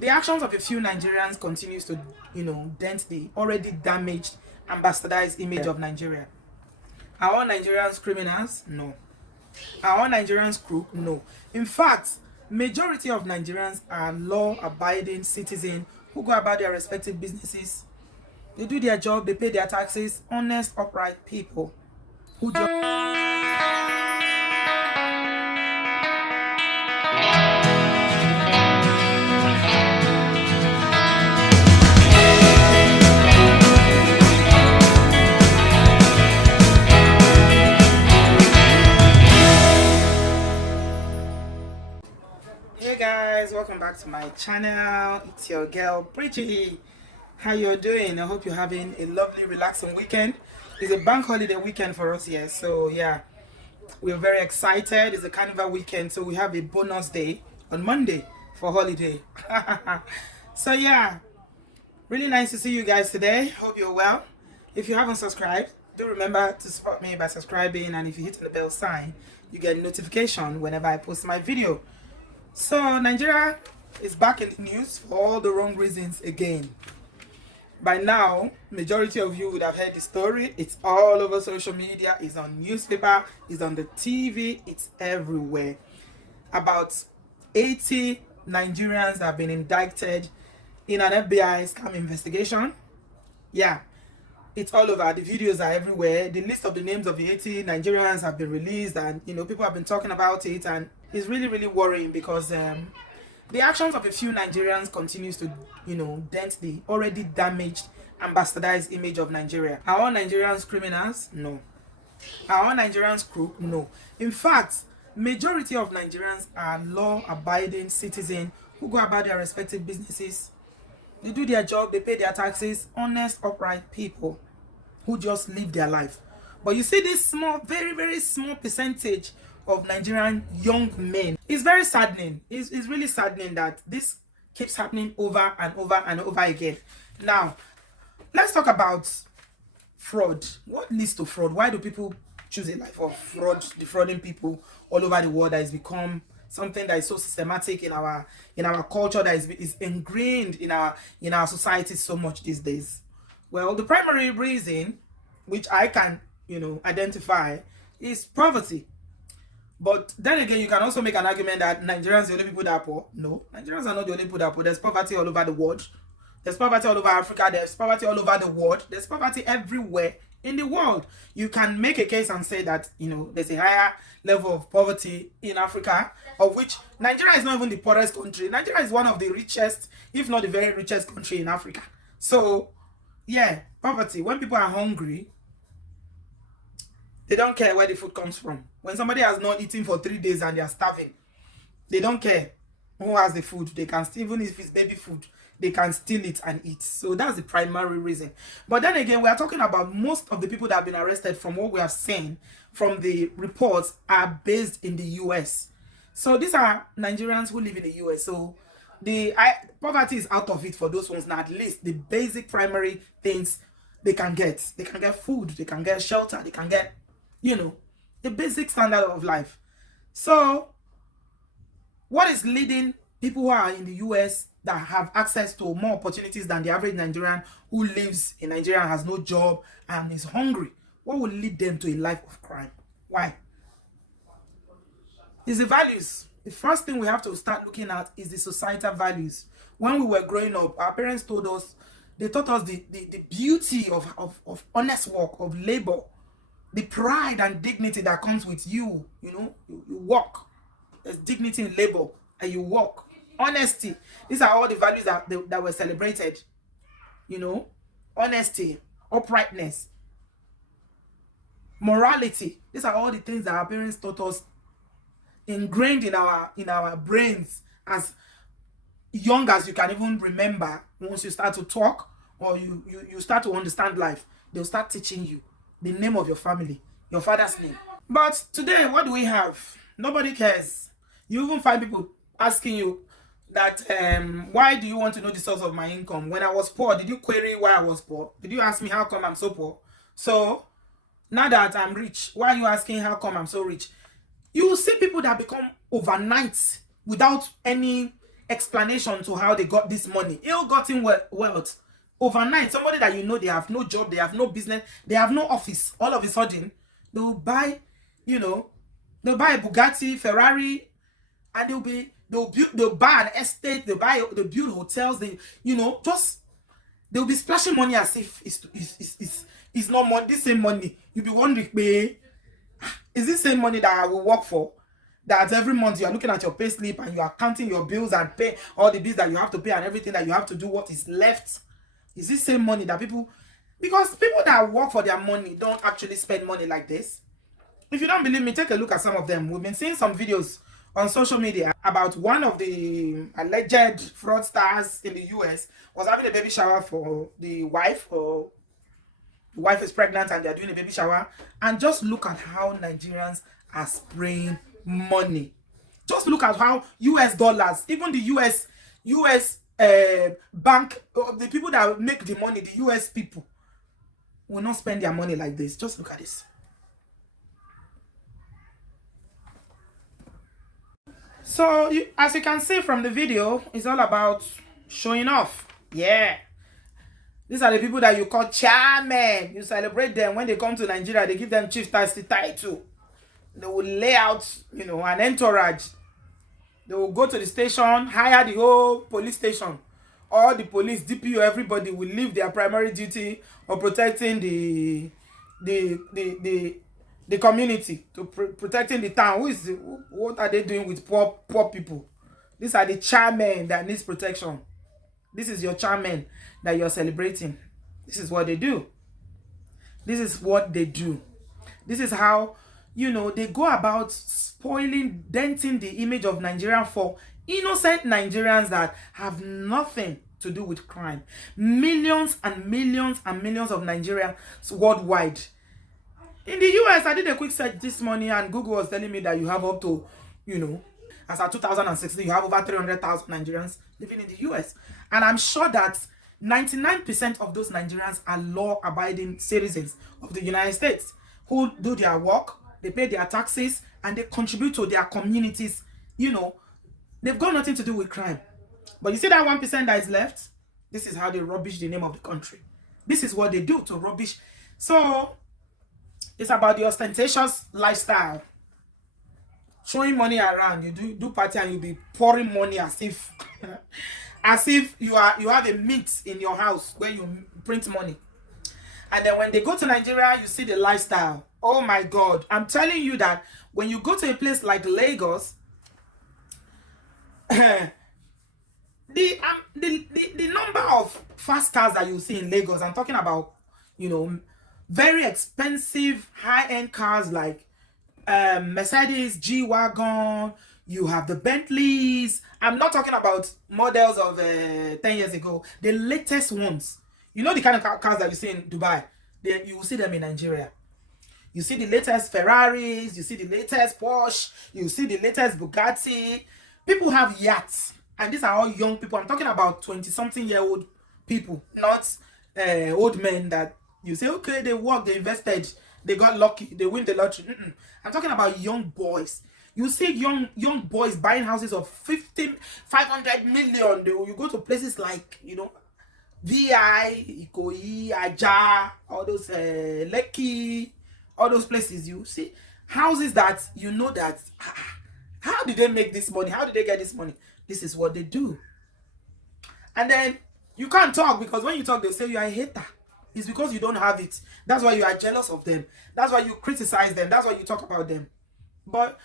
The actions of a few Nigerians continues to, dent the already damaged and bastardized image of Nigeria. Are all Nigerians criminals? No. Are all Nigerians crook? No. In fact, majority of Nigerians are law-abiding citizens who go about their respective businesses. They do their job, they pay their taxes, honest, upright people who just Hey guys, welcome back to my channel. It's your girl Pretty. How you doing? I hope you're having a lovely relaxing weekend. It's a bank holiday weekend for us here, so yeah, we're very excited. It's a carnival weekend, so we have a bonus day on Monday for holiday. So yeah, really nice to see you guys today. Hope you're well. If you haven't subscribed, do remember to support me by subscribing, and if you hit the bell sign, you get a notification whenever I post my video. So Nigeria is back in the news for all the wrong reasons again. By now, majority of you would have heard the story. It's all over social media, it's on newspaper, it's on the TV, it's everywhere. About 80 Nigerians have been indicted in an FBI scam investigation. Yeah, it's all over. The videos are everywhere. The list of the names of the 80 Nigerians have been released, and people have been talking about it, and it's really worrying because the actions of a few Nigerians continues to dent the already damaged and bastardized image of Nigeria. Are all Nigerians criminals? No. Are all Nigerians crook? No. In fact, majority of Nigerians are law-abiding citizens who go about their respective businesses. They do their job, they pay their taxes, honest, upright people who just live their life. But you see this small, very small percentage of Nigerian young men. It's very saddening. It's really saddening that this keeps happening over and over again. Now, let's talk about fraud. What leads to fraud? Why do people choose a life of fraud, defrauding people all over the world? That has become something that is so systematic in our culture, that is ingrained in our society so much these days. Well, the primary reason, which I can identify, is poverty. But then again, you can also make an argument that Nigerians are the only people that are poor. No, Nigerians are not the only people that are poor. There's poverty all over the world. There's poverty all over Africa. There's poverty all over the world. There's poverty everywhere in the world. You can make a case and say that there's a higher level of poverty in Africa, of which Nigeria is not even the poorest country. Nigeria is one of the richest, if not the very richest country in Africa. So yeah, poverty. When people are hungry, they don't care where the food comes from. When somebody has not eaten for 3 days and they are starving, they don't care who has the food. They can still, even if it's baby food, they can steal it and eat. So that's the primary reason. But then again, we are talking about most of the people that have been arrested, from what we have seen from the reports, are based in the US. So these are Nigerians who live in the US. So the poverty is out of it for those ones. Now, at least the basic primary things they can get. They can get food, they can get shelter, they can get the basic standard of life. So what is leading people who are in the US that have access to more opportunities than the average Nigerian who lives in Nigeria and has no job and is hungry? What will lead them to a life of crime? Why? It's the values. The first thing we have to start looking at is the societal values. When we were growing up, our parents told us, they taught us the beauty of honest work, of labor, the pride and dignity that comes with you work. There's dignity in labor, and you work. Honesty. These are all the values that were celebrated. Honesty, uprightness, morality. These are all the things that our parents taught us, ingrained in our brains as young as you can even remember. Once you start to talk, or you start to understand life, they'll start teaching you the name of your family, your father's name. But today, what do we have? Nobody cares. You even find people asking you that why do you want to know the source of my income? When I was poor, did you query why I was poor? Did you ask me how come I'm so poor? So now that I'm rich, why are you asking how come I'm so rich? You will see people that become overnight without any explanation to how they got this money. Ill-gotten wealth. Overnight, somebody that you know, they have no job, they have no business, they have no office. All of a sudden, they'll buy, you know, they'll buy a Bugatti, Ferrari, and they'll buy an estate, they'll build hotels, they'll be splashing money as if it's not money. This same money, you'll be wondering, is this same money that I will work for? That every month you are looking at your pay slip and you are counting your bills and pay all the bills that you have to pay and everything that you have to do, what is left? Is this same money that because people that work for their money don't actually spend money like this. If you don't believe me, take a look at some of them. We've been seeing some videos on social media about one of the alleged fraudsters in the US was having a baby shower for the wife, or the wife is pregnant and they're doing a baby shower. And just look at how Nigerians are spraying money. Just look at how US dollars, even the US bank, the people that make the money, the US people, will not spend their money like this. Just look at this. So as you can see from the video, it's all about showing off. Yeah, these are the people that you call chairmen. You celebrate them. When they come to Nigeria, they give them chief title. They will lay out, an entourage. They will go to the station, hire the whole police station. All the police, DPO, everybody will leave their primary duty of protecting the community, to protecting the town. What are they doing with poor people? These are the chairmen that needs protection. This is your chairmen that you're celebrating. This is what they do. This is what they do. This is how, they go about spoiling, denting the image of Nigeria for innocent Nigerians that have nothing to do with crime. Millions and millions and millions of Nigerians worldwide. In the US, I did a quick search this morning and Google was telling me that you have up to, as of 2016, you have over 300,000 Nigerians living in the US. And I'm sure that 99% of those Nigerians are law-abiding citizens of the United States who do their work, they pay their taxes, and they contribute to their communities. They've got nothing to do with crime. But you see that 1% that is left? This is how they rubbish the name of the country. This is what they do to rubbish. So it's about the ostentatious lifestyle. Showing money around. You do party and you be pouring money as if you have a mint in your house where you print money. And then when they go to Nigeria, you see the lifestyle. Oh my God. I'm telling you that when you go to a place like Lagos, the number of fast cars that you see in Lagos, I'm talking about, very expensive high-end cars like Mercedes, G-Wagon, you have the Bentleys. I'm not talking about models of 10 years ago, the latest ones. You know the kind of cars that you see in Dubai, you will see them in Nigeria. You see the latest Ferraris, you see the latest Porsche, you see the latest Bugatti. People have yachts, and these are all young people. I'm talking about 20-something-year-old people, not old men that you say, okay, they work, they invested, they got lucky, they win the lottery. I'm talking about young boys. You see young boys buying houses of 500 million. You go to places like, VI, Ikoyi, Aja, all those Lekki, all those places. You see houses that that how did they make this money? How did they get this money? This is what they do. And then you can't talk, because when you talk, they say you are a hater. It's because you don't have it. That's why you are jealous of them. That's why you criticize them. That's why you talk about them. But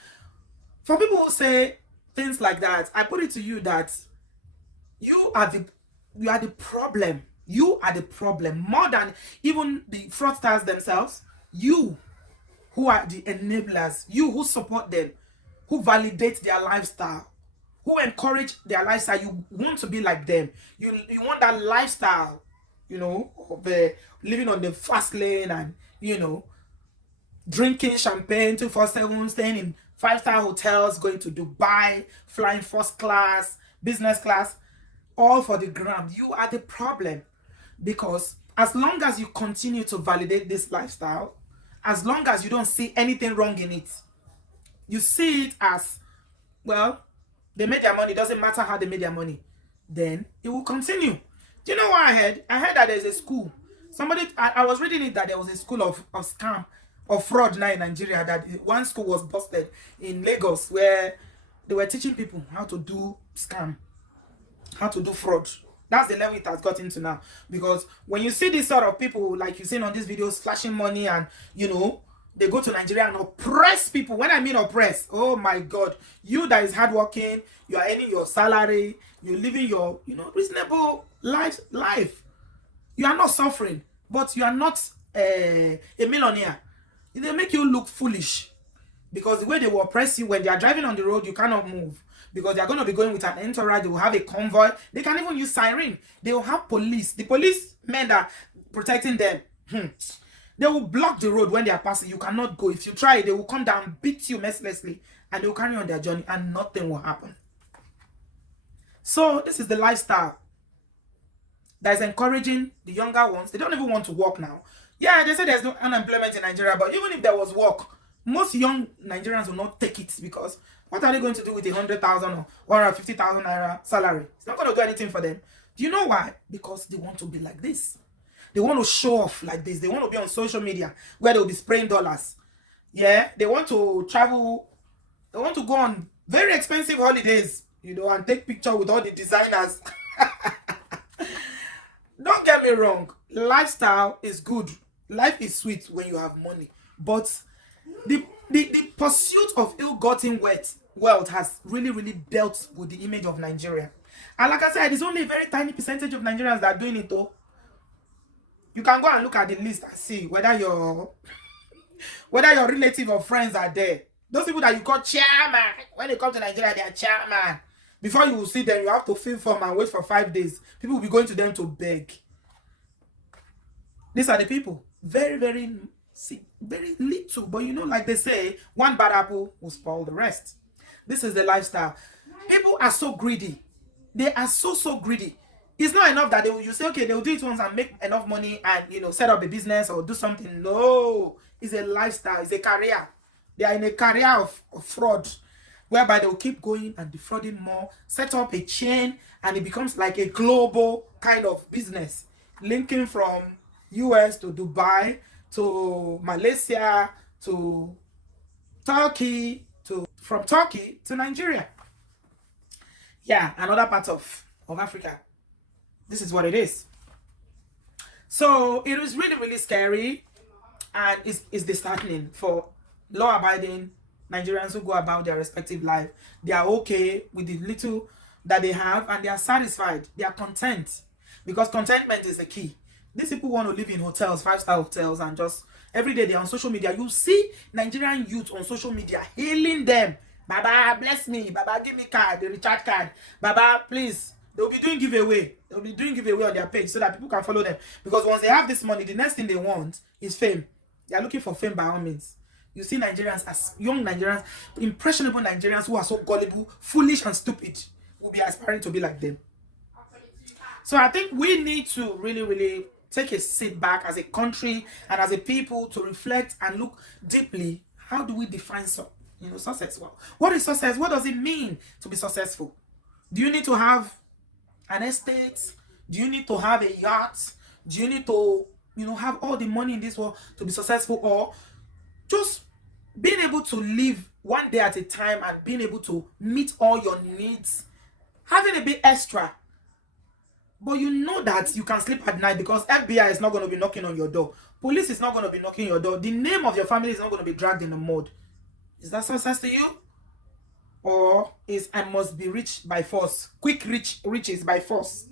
for people who say things like that, I put it to you that you are the problem. You are the problem more than even the fraudsters themselves. You who are the enablers, you who support them, who validate their lifestyle, who encourage their lifestyle. You want to be like them. You want that lifestyle, of living on the fast lane and, drinking champagne 24/7, staying in 5-star hotels, going to Dubai, flying first class, business class, all for the gram. You are the problem, because as long as you continue to validate this lifestyle, as long as you don't see anything wrong in it, you see it as, well, They made their money. It doesn't matter how they made their money. Then it will continue. Do you know what I heard? I heard that there's a school. I was reading it that there was a school of scam, of fraud now in Nigeria. That one school was busted in Lagos where they were teaching people how to do scam, how to do fraud. That's the level it has gotten to now. Because when you see this sort of people, like you've seen on these videos, flashing money and, they go to Nigeria and oppress people. When I mean oppress, oh my God, you that is hardworking, you are earning your salary, you're living your, reasonable life. You are not suffering, but you are not a millionaire. They make you look foolish. Because the way they will oppress you when they are driving on the road, you cannot move. Because they are going to be going with an entourage, they will have a convoy. They can even use siren. They will have police. The policemen that are protecting them, they will block the road when they are passing. You cannot go. If you try, they will come down, beat you mercilessly, and they will carry on their journey, and nothing will happen. So this is the lifestyle that is encouraging the younger ones. They don't even want to work now. Yeah, they say there's no unemployment in Nigeria, but even if there was work, most young Nigerians will not take it, because what are they going to do with 100,000 or 150,000 naira salary? It's not going to do anything for them. Do you know why? Because they want to be like this. They want to show off like this. They want to be on social media where they'll be spraying dollars. Yeah, they want to travel. They want to go on very expensive holidays, and take picture with all the designers. Don't get me wrong. Lifestyle is good. Life is sweet when you have money. But the pursuit of ill-gotten wealth has really, really dealt with the image of Nigeria. And like I said, it's only a very tiny percentage of Nigerians that are doing it though. You can go and look at the list and see whether your relative or friends are there. Those people that you call chairman, when they come to Nigeria, they are chairman. Before you will see them, you have to fill form and wait for 5 days. People will be going to them to beg. These are the people. Very, very, very little. But like they say, one bad apple will spoil the rest. This is the lifestyle. People are so greedy. They are so greedy. It's not enough that you say, okay, they'll do it once and make enough money and, set up a business or do something. No. It's a lifestyle. It's a career. They are in a career of fraud, whereby they'll keep going and defrauding more, set up a chain, and it becomes like a global kind of business, linking from US to Dubai to Malaysia to Turkey, from Turkey to Nigeria. Yeah, another part of Africa. This is what it is. So it is really, really scary, and it's disheartening for law-abiding Nigerians who go about their respective life. They are okay with the little that they have, and they are satisfied. They are content, because contentment is the key. These people want to live in hotels, 5-star hotels, and just every day they're on social media. You see Nigerian youth on social media hailing them. Baba, bless me. Baba, give me card, the recharge card. Baba, please. They'll be doing giveaway. They'll be doing giveaway on their page so that people can follow them. Because once they have this money, the next thing they want is fame. They are looking for fame by all means. You see Nigerians, as young Nigerians, impressionable Nigerians who are so gullible, foolish and stupid, will be aspiring to be like them. So I think we need to really, really take a sit back as a country and as a people to reflect and look deeply. How do we define success? Well, what is success? What does it mean to be successful? Do you need to have an estate? Do you need to have a yacht? Do you need to, have all the money in this world to be successful? Or just being able to live one day at a time and being able to meet all your needs, having a bit extra, but you know that you can sleep at night because FBI is not going to be knocking on your door. Police is not going to be knocking your door. The name of your family is not going to be dragged in the mud. Is that success to you? Or is I must be rich by force? Quick riches by force.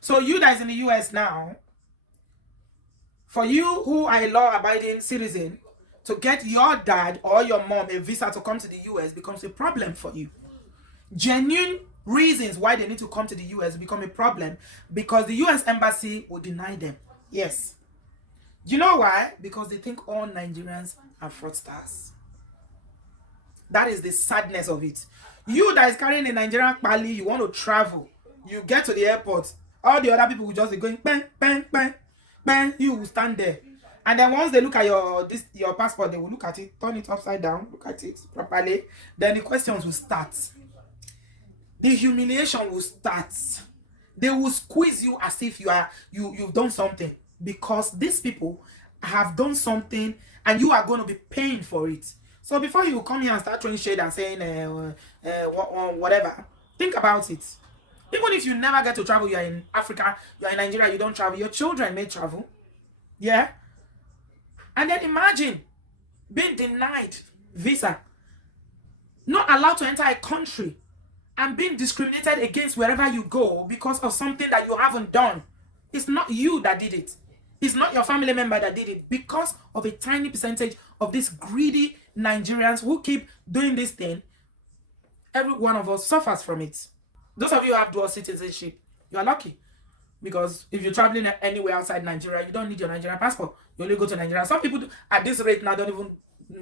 So you guys in the US now, for you who are a law-abiding citizen, to get your dad or your mom a visa to come to the US becomes a problem for you. Genuine reasons why they need to come to the US become a problem because the US embassy will deny them. Yes. Do you know why? Because they think all Nigerians are fraudsters. That is the sadness of it. You that is carrying a Nigerian pali, you want to travel, you get to the airport, all the other people will just be going bang, bang, bang, bang. You will stand there, and then once they look at your passport, they will look at it, turn it upside down, look at it properly. Then the questions will start. the humiliation will start. They will squeeze you as if you've done something, because these people have done something and you are going to be paying for it. So before you come here and start throwing shade and saying whatever, think about it. Even if you never get to travel, you are in Africa, you are in Nigeria, you don't travel, your children may travel. Yeah. And then imagine being denied visa, not allowed to enter a country, and being discriminated against wherever you go because of something that you haven't done. It's not you that did it. It's not your family member that did it. Because of a tiny percentage of these greedy Nigerians who keep doing this thing, every one of us suffers from it. Those of you who have dual citizenship, you are lucky. Because if you're traveling anywhere outside Nigeria, you don't need your Nigerian passport. You only go to Nigeria. Some people, at this rate now, don't even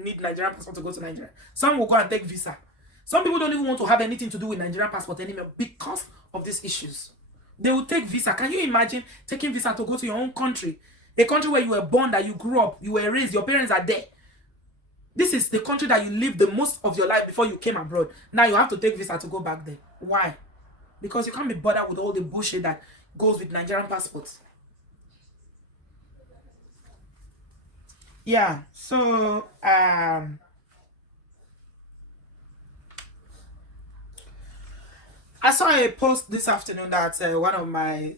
need Nigerian passport to go to Nigeria. Some will go and take visa. Some people don't even want to have anything to do with Nigerian passport anymore because of these issues. They will take visa. Can you imagine taking visa to go to your own country? A country where you were born, that you grew up, you were raised, your parents are there. This is the country that you lived the most of your life before you came abroad. Now you have to take visa to go back there. Why? Because you can't be bothered with all the bullshit that goes with Nigerian passports. Yeah, so I saw a post this afternoon that one of my,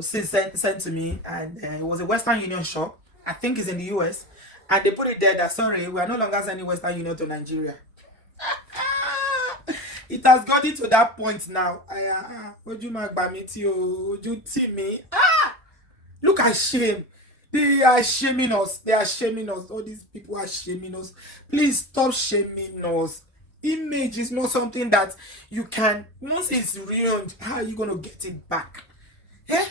sis sent to me, and it was a Western Union shop. I think it's in the US, and they put it there that, sorry, we are no longer sending Western Union to Nigeria. It has gotten to that point now. Would you mark by me too? Would you see me? Look at shame. They are shaming us. They are shaming us. All these people are shaming us. Please stop shaming us. Image is not something that you can, once it's ruined, how are you going to get it back? Eh?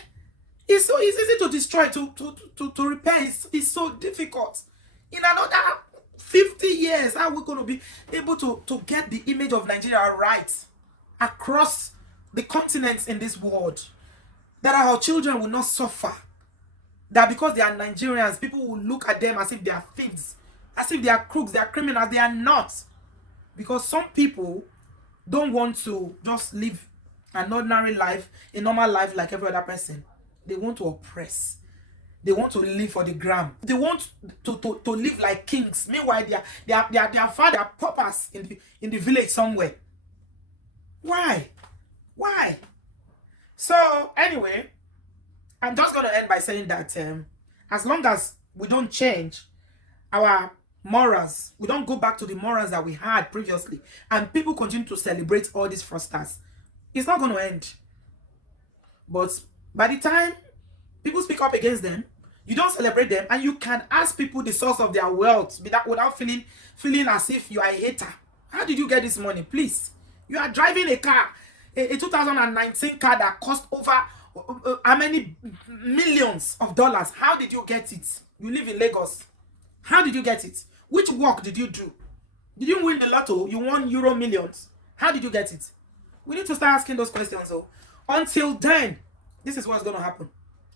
It's so easy to destroy, to repair. It's so difficult. In another 50 years, how are we going to be able to get the image of Nigeria right across the continents in this world? That our children will not suffer. That because they are Nigerians, people will look at them as if they are thieves, as if they are crooks, they are criminals. They are not. Because some people don't want to just live an ordinary life, a normal life like every other person. They want to oppress. They want to live for the gram. They want to live like kings. Meanwhile, they are father paupers in the village somewhere. Why? Why? So anyway, I'm just going to end by saying that as long as we don't change our morals, we don't go back to the morals that we had previously, and people continue to celebrate all these fraudsters, it's not going to end. But by the time people speak up against them, you don't celebrate them, and you can ask people the source of their wealth without feeling as if you are a hater. How did you get this money? Please. You are driving a car, a 2019 car that cost over how many millions of dollars. How did you get it? You live in Lagos. How did you get it? Which work did you do? Did you win the lotto? You won Euro millions. How did you get it? We need to start asking those questions. So until then, this is what's going to happen.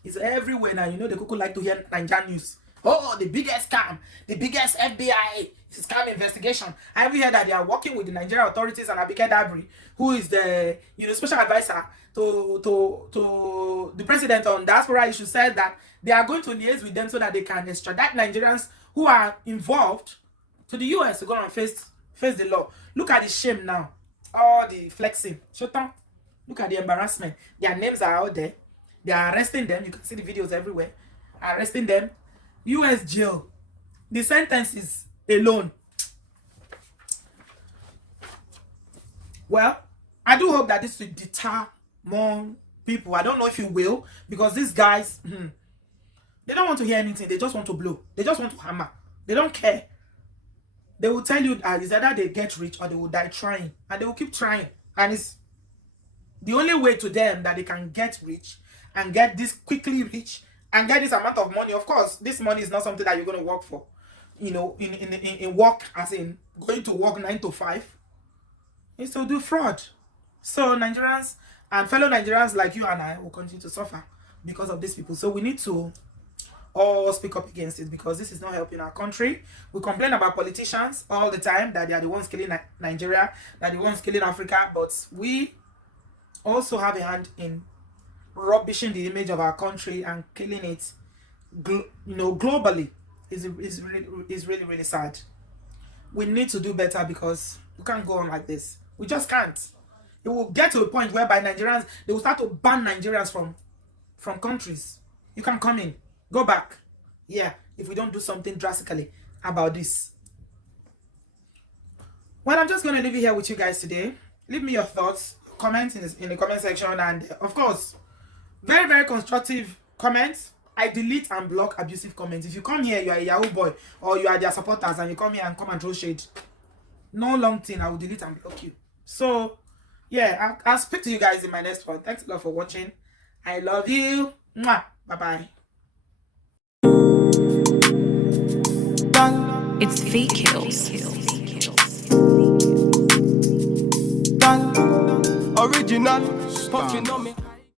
It's everywhere now. You know, the people like to hear Nigerian news. Oh, the biggest scam, the biggest FBI scam investigation. I have heard that they are working with the Nigerian authorities and Abike Dabri, who is the special advisor to the president on diaspora issues, said that they are going to liaise with them so that they can extradite Nigerians who are involved to the US to go and face the law. Look at the shame now. All the flexing. Shotan. Look at the embarrassment. Their names are out there. They are arresting them. You can see the videos everywhere. Arresting them. US jail. The sentences alone. Well, I do hope that this will deter more people. I don't know if it will, because these guys, they don't want to hear anything. They just want to blow. They just want to hammer. They don't care. They will tell you that it's either they get rich or they will die trying. And they will keep trying. And it's the only way to them that they can get rich and get this quickly rich and get this amount of money. Of course, this money is not something that you're going to work for. In work, as in going to work 9 to 5. It's to do fraud. So Nigerians and fellow Nigerians like you and I will continue to suffer because of these people. So we need to all speak up against it, because this is not helping our country. We complain about politicians all the time that they are the ones killing Nigeria, that are the ones killing Africa, but we also have a hand in rubbishing the image of our country and killing it, globally. Is really, really sad. We need to do better, because we can't go on like this. We just can't. It will get to a point whereby Nigerians, they will start to ban Nigerians from countries. You can come in, go back. Yeah, if we don't do something drastically about this. Well, I'm just going to leave it here with you guys today. Leave me your thoughts, comment in the comment section, and of course, very, very constructive comments. I delete and block abusive comments. If you come here, you are a Yahoo boy, or you are their supporters, and you come here and come and throw shade, no long thing, I will delete and block you. So yeah, I'll speak to you guys in my next one. Thanks a lot for watching. I love you. Mwah. Bye bye. It's fake kills. Original.